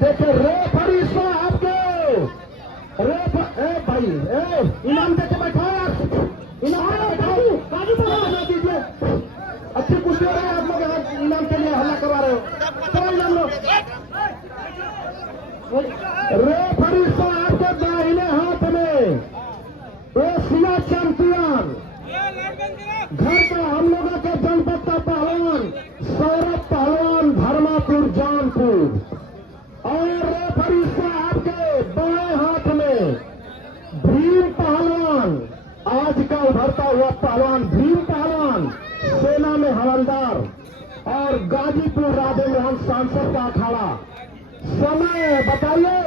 देखिए रेफरी साहब के भाई इनाम देके बैठो यार, इनाम बैठाओ, बना दीजिए। अच्छी कुश्ती हो रही है, आप लोग यहाँ इनाम के लिए हल्ला करवा रहे हो। चलो इनाम लो। रेफरी साहब के दाहिने हाथ में एशिया चैंपियन घर का हम लोगों के जनपद का पहलवान सौरभ पहलवान धर्मापुर जौनपुर, और रेफरी साहब के बाएं हाथ में भीम पहलवान, आज का उभरता हुआ पहलवान भीम पहलवान, सेना में हवलदार और गाजीपुर राधे मोहन सांसद का अखाड़ा। समय बताइए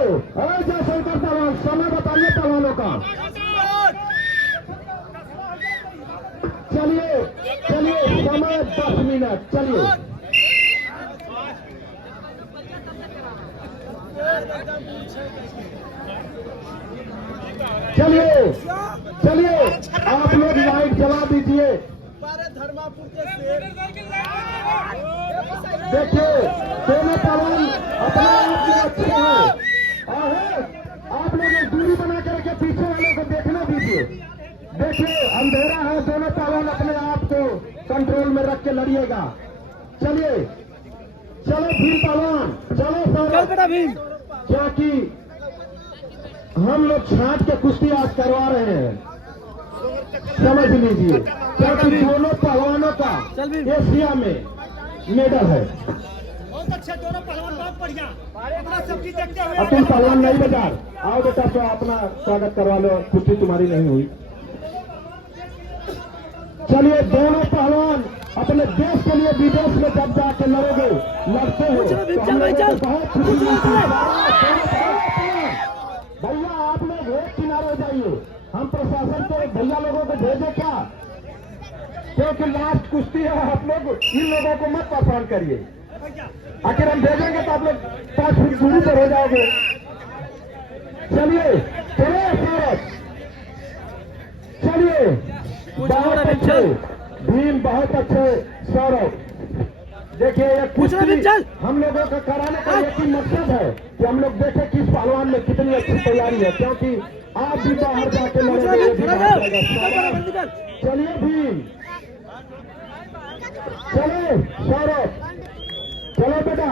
जयशंकर पहलवान, समय बताइए पहलवानों का। चलिए चलिए, समय 10 मिनट। चलिए चलिए चलिए, आप लोग लाइट जला दीजिए। धर्मापुर के शेर देखिए दोनों पहलवान अपने आप में अच्छे हैं, और आप लोग एक दूरी बना करके पीछे वाले को देखना दीजिए। देखिए अंधेरा है, दोनों पहलवान अपने आप को कंट्रोल में रख के लड़िएगा। चलिए चलो भीम पहलवान, चलो सर, भीम, क्योंकि हम लोग छाट के कुश्ती आज करवा रहे हैं, समझ लीजिए। क्योंकि दोनों पहलवानों का एशिया में मेडल है। बहुत अच्छे दोनों पहलवान, बहुत बढ़िया। अपना सब चीज देखते हुए तुम पहलवान नहीं बाजार आओ बेटा, तो अपना स्वागत करवा लो, कुश्ती तुम्हारी नहीं हुई। चलिए दोनों पहलवान अपने देश के लिए विदेश में जब जाके लड़ोगे, लड़ते हो तो हम लोगों को बहुत खुशी मिलती है। भैया आप लोग एक किनारे जाइए, हम प्रशासन को भैया लोगों को भेजे क्या, क्योंकि लास्ट कुश्ती है। आप लोग इन लोगों को मत परेशान करिए, आखिर हम भेजेंगे तो आप लोग 5 फीट दूरी पर हो जाओगे। चलिए चलिए सौरभ, चलिए बहुत अच्छे भीम, बहुत अच्छे सौरभ। देखिए ये कुश्ती हम लोगों का कराने का एक ही मकसद है कि हम लोग देखें कि इस पहलवान में कितनी अच्छी तैयारी है, क्योंकि आप भी बाहर जाके लड़ोगे। चलिए भीम, चलो सौरभ, चलो बेटा,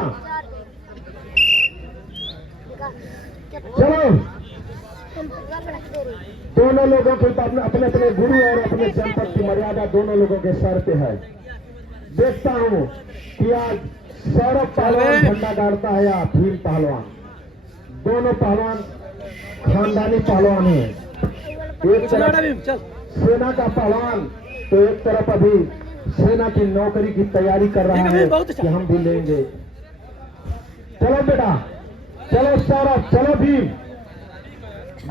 चलो। दोनों लोगों के अपने अपने गुरु और अपने जनपद की मर्यादा दोनों लोगों के सर पे है। देखता हूँ कि आज सौरभ पहलवान झंडा गाड़ता है या भीम पहलवान। दोनों पहलवान खानदानी पहलवान है। एक तरफ सेना का पहलवान तो एक तरफ अभी सेना की नौकरी की तैयारी कर रहा है कि हम भी लेंगे। चलो बेटा, चलो सौरभ, चलो भीम।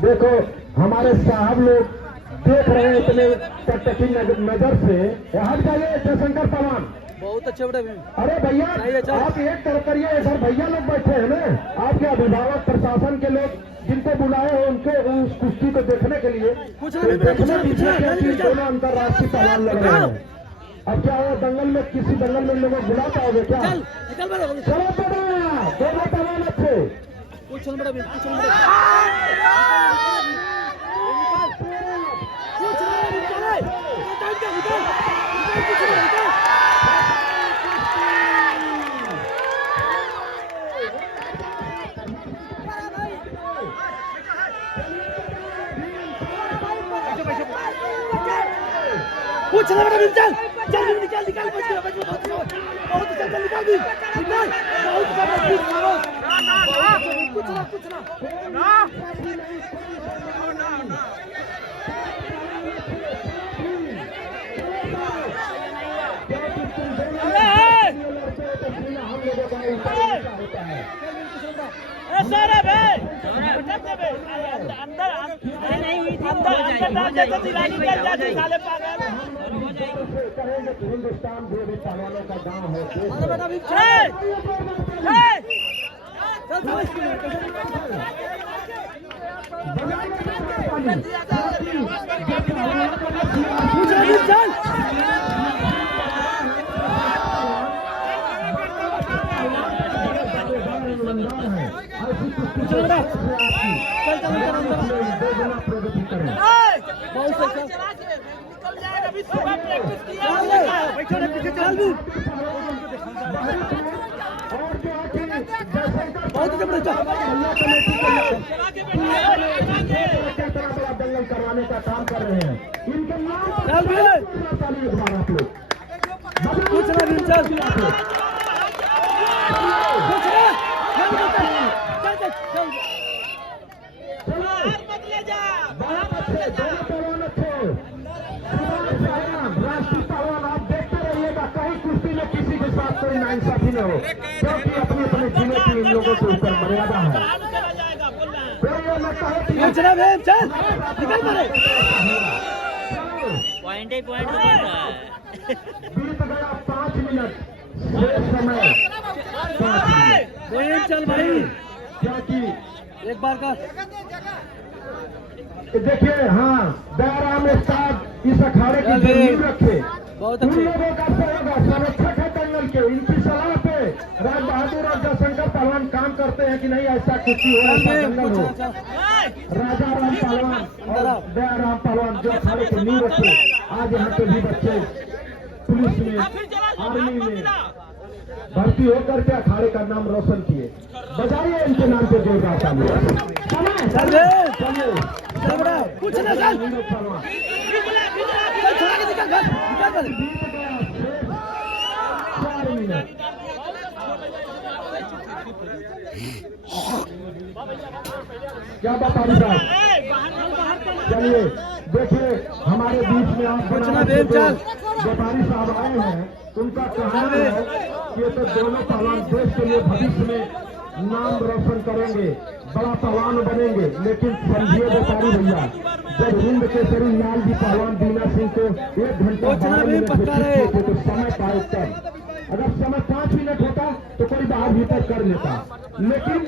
देखो हमारे साहब लोग देख रहे हैं इतने टकटकी नजर से। हट जाइए जयशंकर पहलवान, बहुत अच्छे बड़े भीम। अरे भैया आप एक तरफ करिए, इधर भैया लोग बैठे हैं ना, आपके अभिभावक प्रशासन के लोग जिनको बुलाए हो उनको उस कुश्ती को देखने के लिए देखने दीजिए, क्योंकि दोनों अंतर्राष्ट्रीय पहलवान लग रहे हैं। अब क्या वो दंगल में किसी दंगल में लोगों बुला पाओगे क्या? चलो बेटा, दोनों पहलवान अच्छे। पूछ चल चल चल निकाल निकाल, बच गया बहुत चल निकाल दी, निकाल बहुत कुछ ना हिंदुस्तान जो भी पहलवानों का गांव है, चल ऐसी कुश्ती चल बेटा। से चल चल चल अंदर। दो गुना प्रगति करें। बहुत सही चल। चल ले बैठो रे पीछे चल भी। और जो है कि जैसे बहुत जबरदस्त चल। अल्लाह कमेटी के लोग क्या तरह बड़ा दंगल करवाने का काम कर रहे हैं, इनके नाम पर चल भी। ताली एक बार आप लोग कुछ ना भी चल। कुछ ना। चल चल चल। बहुत अच्छे दोनों पहलवान अच्छे। राष्ट्रीय पहलवान आप देखते रहिएगा, कहीं कुश्ती में किसी के साथ कोई नाइंसाफी न हो, क्योंकि अपने अपने जिले की इन लोगों के ऊपर मर्यादा है। कोई ये न कहे कि कुछ ना भी चल। निकल मारे। पॉइंट ही पॉइंट बन रहा है। बीत गया 5 मिनट, शेष समय 5 मिनट, वेट चल भाई। क्योंकि एक बार का देखिए, हाँ दयाराम उस्ताद इस अखाड़े की जमीन रखे, बहुत उन अच्छे। लोगों का सहयोग संरक्षक है दंगल के, इनकी सलाह पे राज बहादुर और जयशंकर पहलवान काम करते हैं कि नहीं ऐसा कुश्ती हो, ऐसा दंगल हो। राजा राम पहलवान और दयाराम पहलवान जो अखाड़े के नींव रखे, आज यहाँ पे भी बच्चे पुलिस में, आर्मी में भर्ती होकर के अखाड़े का नाम रोशन किए। बजाइए इनके नाम पे जोरदार ताली। चल बे। चलिए चल बेटा। कुछ ना चल। नीरज पहलवान चल छोड़ा के निकल घर। निकल घर। बीत गया शेष 4 मिनट। क्या बता रही साहब? चलिए देखिए, हमारे बीच में आप कुछ ना बेब चल। व्यापारी साहब आए हैं, उनका कहना है कि ये तो दोनों पहलवान देश के लिए भविष्य में नाम रोशन करेंगे, बड़ा पहलवान बनेंगे। लेकिन समझिए व्यापारी भैया, जब हिंद केसरी लाल जी पहलवान बीना सिंह को 1 घंटा कुछ ना 12 भी मिनट पक्का में रहे। जीतते थे, तो समय पाए तब। अगर समय 5 मिनट होता तो कोई बाहर भीतर कर लेता, लेकिन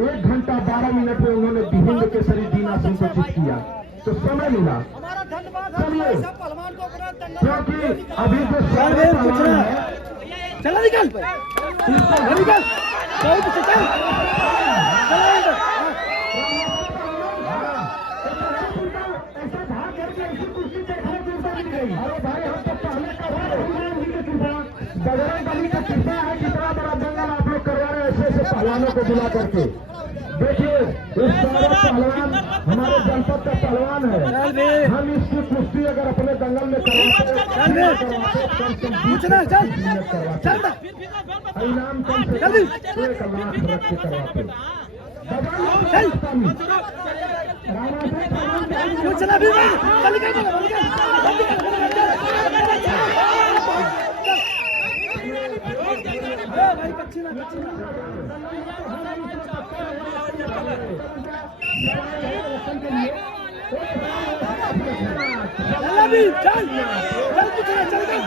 1 घंटा 12 मिनट में उन्होंने हिंद केसरी बीना सिंह को जीत किया, तो समय मिला। चलिए, क्योंकि अभी जो चल बे। कुछ ना। चला निकल। चल निकल। बहुत अच्छे चल। चला निकल। ऐसा भाग करके ऐसी कुश्ती देखने को मिल गई। अरे भाई, हम तो पहले का बजरंग बली का किस्सा है, कितना बड़ा दंगल आप लोग करवा रहे हैं ऐसे ऐसे पहलवानों को बुला करके। देखिए, ये सारा पहलवान हमारे जनपद का पहलवान है। चल बे। हम इसकी कुश्ती अगर अपने दंगल में चल बे। कुछ ना चल। चल बेटा। इनाम कम से जल्दी। 1 लाख रख के करवाते। चल। कुछ ना भी चल निकल चल निकल। भाई कच्ची ना कच्ची ना। चल अभी चल। चल कुछ ना चल निकल।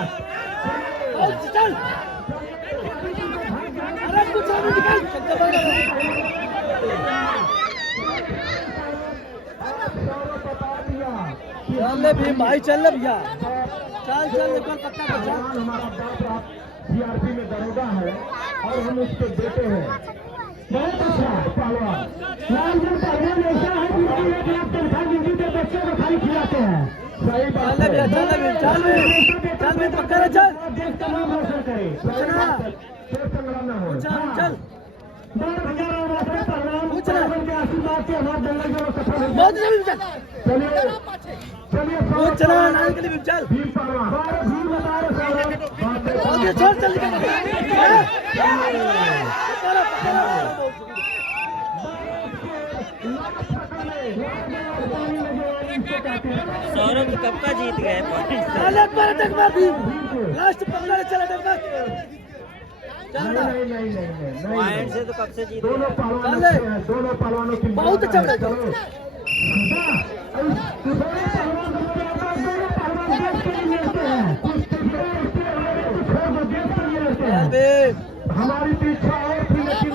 चल। अरे कुछ ना निकल। चल ले भी भाई, चल ले भैया। चल चल एक बार पक्का बचा। हमारा बाप सीआरपी में दरोगा है और हम उसके बेटे हैं। बहुत अच्छा पहलवान। पहलवान ऐसा है कि 1 लाख तनख्वाह मिलती है, बच्चों को खाली खिलाते हैं। सही बात चल ले भैया, चल ले भैया, चल ले। चल ले पक्का रे चल। देश का नाम रोशन करे। कुछ ना। शेर संग्राम न हो। चल चल। पहलवान कुछ ना। के आशीर्वाद से हमारा दंगल जो सफल हो। बहुत जल्दी चल। चलिए चलिए, बहुत चला लाइन के लिए चल। भीम पहलवान भीम बता रहे बहुत ये छोड़ चल निकल। सौरभ कब का जीत गए पॉइंट। चल एक बार अटक मार भी। लास्ट 15 चल अटक मार। चल बेटा। नहीं पॉइंट से तो कब से जीत दोनों गए। पहलवान चल ले। अच्छे हैं, दोनों पहलवानों की बहुत अच्छा मर्यादा है। चल। चलो। दोनों पहलवान देश के लिए लड़ते हैं। चल बे। हमारी तो इच्छा और थी, लेकिन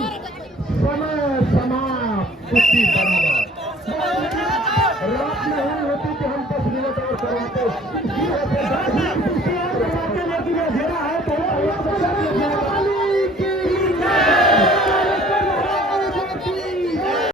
समय समाप्त, कुश्ती बराबर।